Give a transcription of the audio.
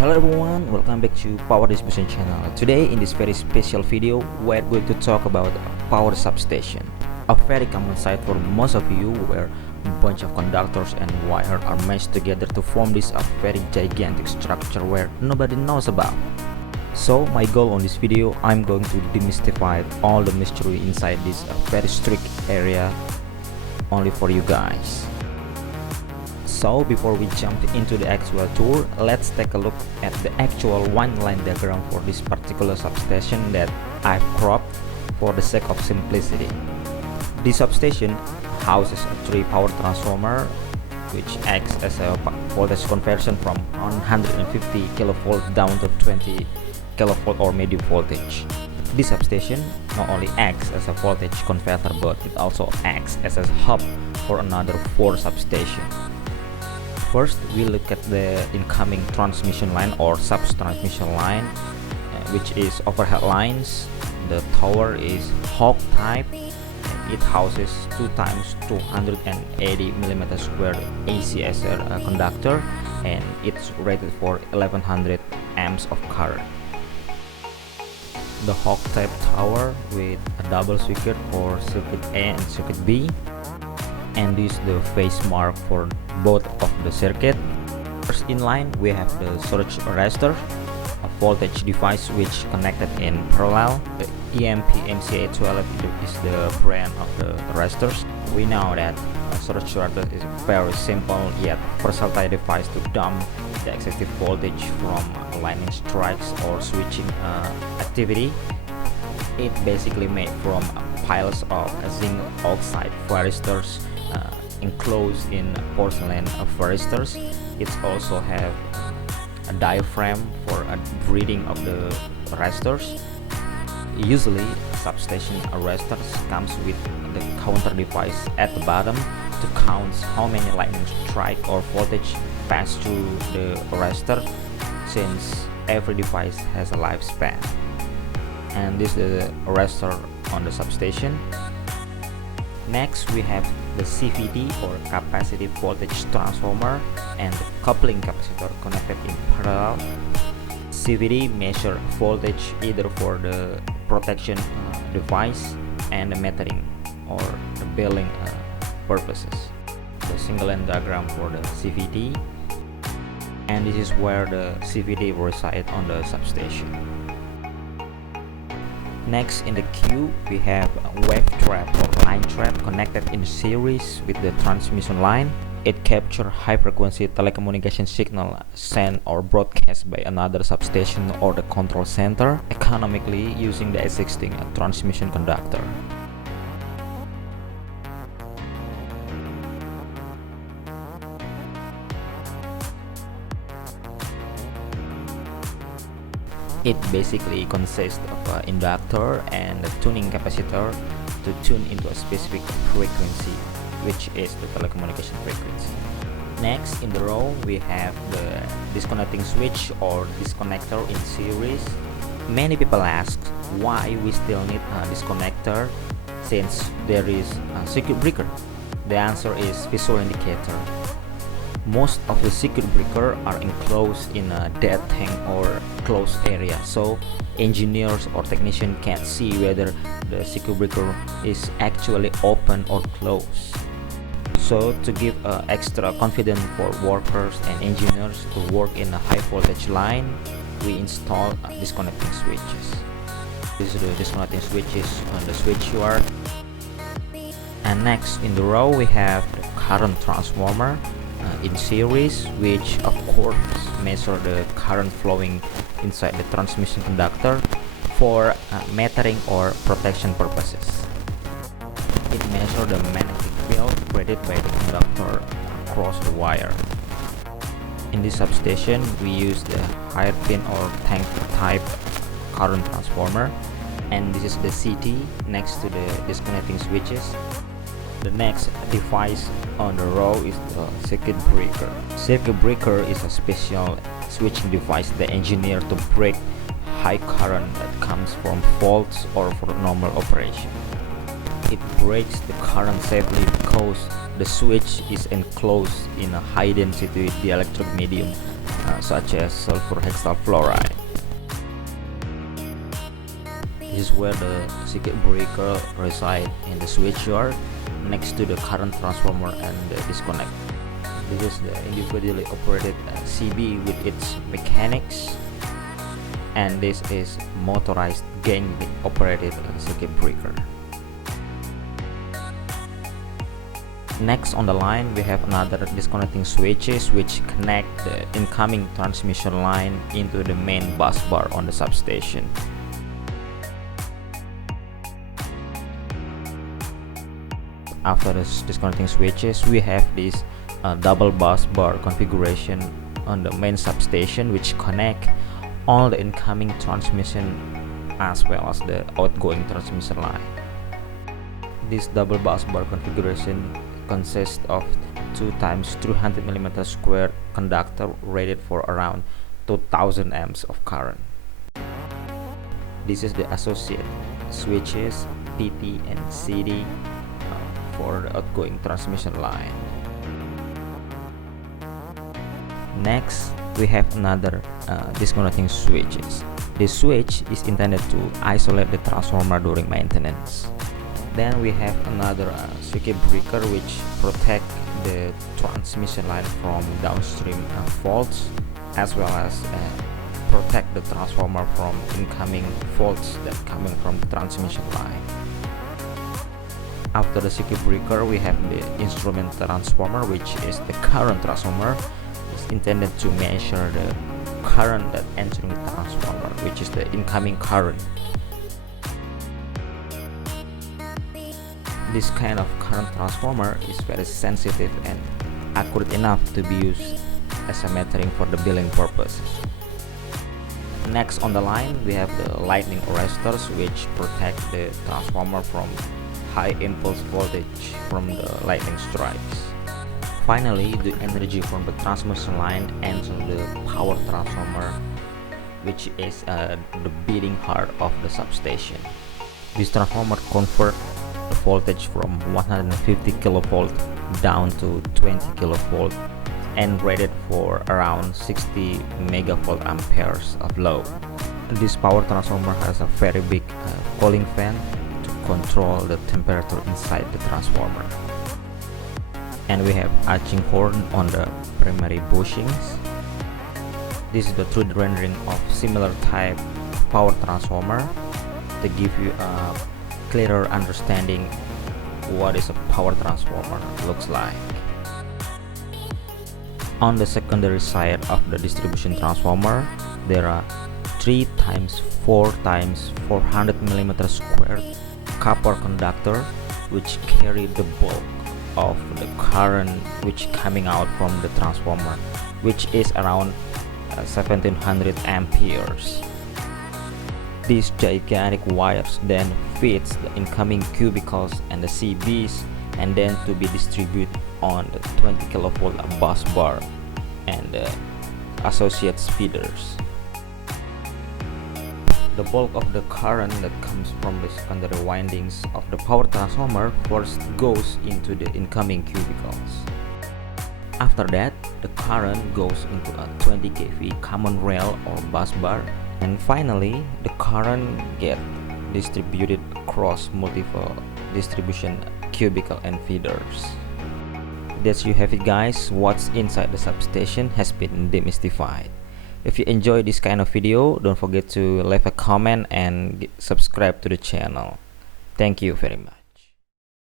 Hello everyone, welcome back to Power Distribution channel. Today in this very special video, we're going to talk about power substation. A very common sight for most of you where a bunch of conductors and wire are meshed together to form this very gigantic structure where nobody knows about. So my goal on this video, I'm going to demystify all the mystery inside this very strict area only for you guys. So before we jump into the actual tour, let's take a look at the actual one-line diagram for this particular substation that I've cropped for the sake of simplicity. This substation houses a 3 power transformer which acts as a voltage conversion from 150 kV down to 20 kV or medium voltage. This substation not only acts as a voltage converter, but it also acts as a hub for another 4 substations. First, we look at the incoming transmission line or subtransmission line, which is overhead lines. The tower is hog type. It houses 2 times 280 mm squared AC as a conductor, and it's rated for 1100 amps of current. The hog type tower with a double circuit for circuit A and circuit B, and this is the phase mark for both of the circuit. First in line we have the storage arrestor, a voltage device which connected in parallel. The EMP MCA12 is the brand of the arrestors. We know that a storage arrestor is a very simple yet versatile device to dump the excessive voltage from lightning strikes or switching activity. It basically made from piles of zinc oxide varistors enclosed in porcelain varistors. It also have a diaphragm for a breathing of the arrestors. Usually substation arrestors comes with the counter device at the bottom to count how many lightning strike or voltage pass through the arrestor, since every device has a lifespan. And this is the arrestor on the substation. Next we have the CVT or capacitive voltage transformer and the coupling capacitor connected in parallel. CVT measure voltage either for the protection device and the metering or the billing purposes. The single line diagram for the CVT, and this is where the CVT resides on the substation. Next in the queue we have a wave trap or line trap connected in series with the transmission line. It captures high frequency telecommunication signal sent or broadcast by another substation or the control center economically using the existing transmission conductor. It basically consists of an inductor and a tuning capacitor to tune into a specific frequency, which is the telecommunication frequency. Next in the row we have the disconnecting switch or disconnector in series. Many people ask why we still need a disconnector since there is a circuit breaker. The answer is visual indicator. Most of the circuit breaker are enclosed in a dead tank or closed area, so engineers or technicians can't see whether the circuit breaker is actually open or closed. So to give extra confidence for workers and engineers to work in a high voltage line, we install disconnecting switches. This is the disconnecting switches on the switchyard. And next in the row we have the current transformer in series, which of course measure the current flowing inside the transmission conductor for metering or protection purposes. It measures the magnetic field created by the conductor across the wire. In this substation we use the hairpin or tank type current transformer, and this is the CT next to the disconnecting switches. The next device on the row is the circuit breaker. Circuit breaker is a special switching device that engineered to break high current that comes from faults or for normal operation. It breaks the current safely because the switch is enclosed in a high density dielectric medium such as sulfur hexafluoride. This is where the circuit breaker resides in the switchyard next to the current transformer and the disconnect. This is the individually operated CB with its mechanics, and this is motorized gang operated circuit breaker. Next on the line we have another disconnecting switches which connect the incoming transmission line into the main bus bar on the substation. After the disconnecting switches, we have this double bus bar configuration on the main substation which connect all the incoming transmission as well as the outgoing transmission line. This double bus bar configuration consists of 2 times 300 mm square conductor rated for around 2000 amps of current. This is the associate switches PT and CD for the outgoing transmission line. Next, we have another disconnecting switches. This switch is intended to isolate the transformer during maintenance. Then we have another circuit breaker which protect the transmission line from downstream faults, as well as protect the transformer from incoming faults that coming from the transmission line. After the circuit breaker, we have the instrument transformer, which is the current transformer. It's intended to measure the current that entering the transformer, which is the incoming current. This kind of current transformer is very sensitive and accurate enough to be used as a metering for the billing purposes. Next on the line, we have the lightning arresters, which protect the transformer from high impulse voltage from the lightning strikes. Finally, the energy from the transmission line enters the power transformer, which is the beating heart of the substation. This transformer converts the voltage from 150 kilovolt down to 20 kilovolt and rated for around 60 megavolt amperes of load. This power transformer has a very big cooling fan control the temperature inside the transformer. And we have arching horn on the primary bushings. This is the 3D rendering of similar type power transformer to give you a clearer understanding what is a power transformer looks like. On the secondary side of the distribution transformer, there are 3 times 4 times 400 mm squared copper conductor which carry the bulk of the current which coming out from the transformer, which is around 1700 amperes. These gigantic wires then feeds the incoming cubicles and the CBs, and then to be distributed on the 20 kilovolt bus bar and the associates feeders. The bulk of the current that comes from the secondary windings of the power transformer first goes into the incoming cubicles. After that, the current goes into a 20 kV common rail or bus bar, and finally the current gets distributed across multiple distribution cubicle and feeders. There you have it, guys. What's inside the substation has been demystified. If you enjoy this kind of video, don't forget to leave a comment and subscribe to the channel. Thank you very much.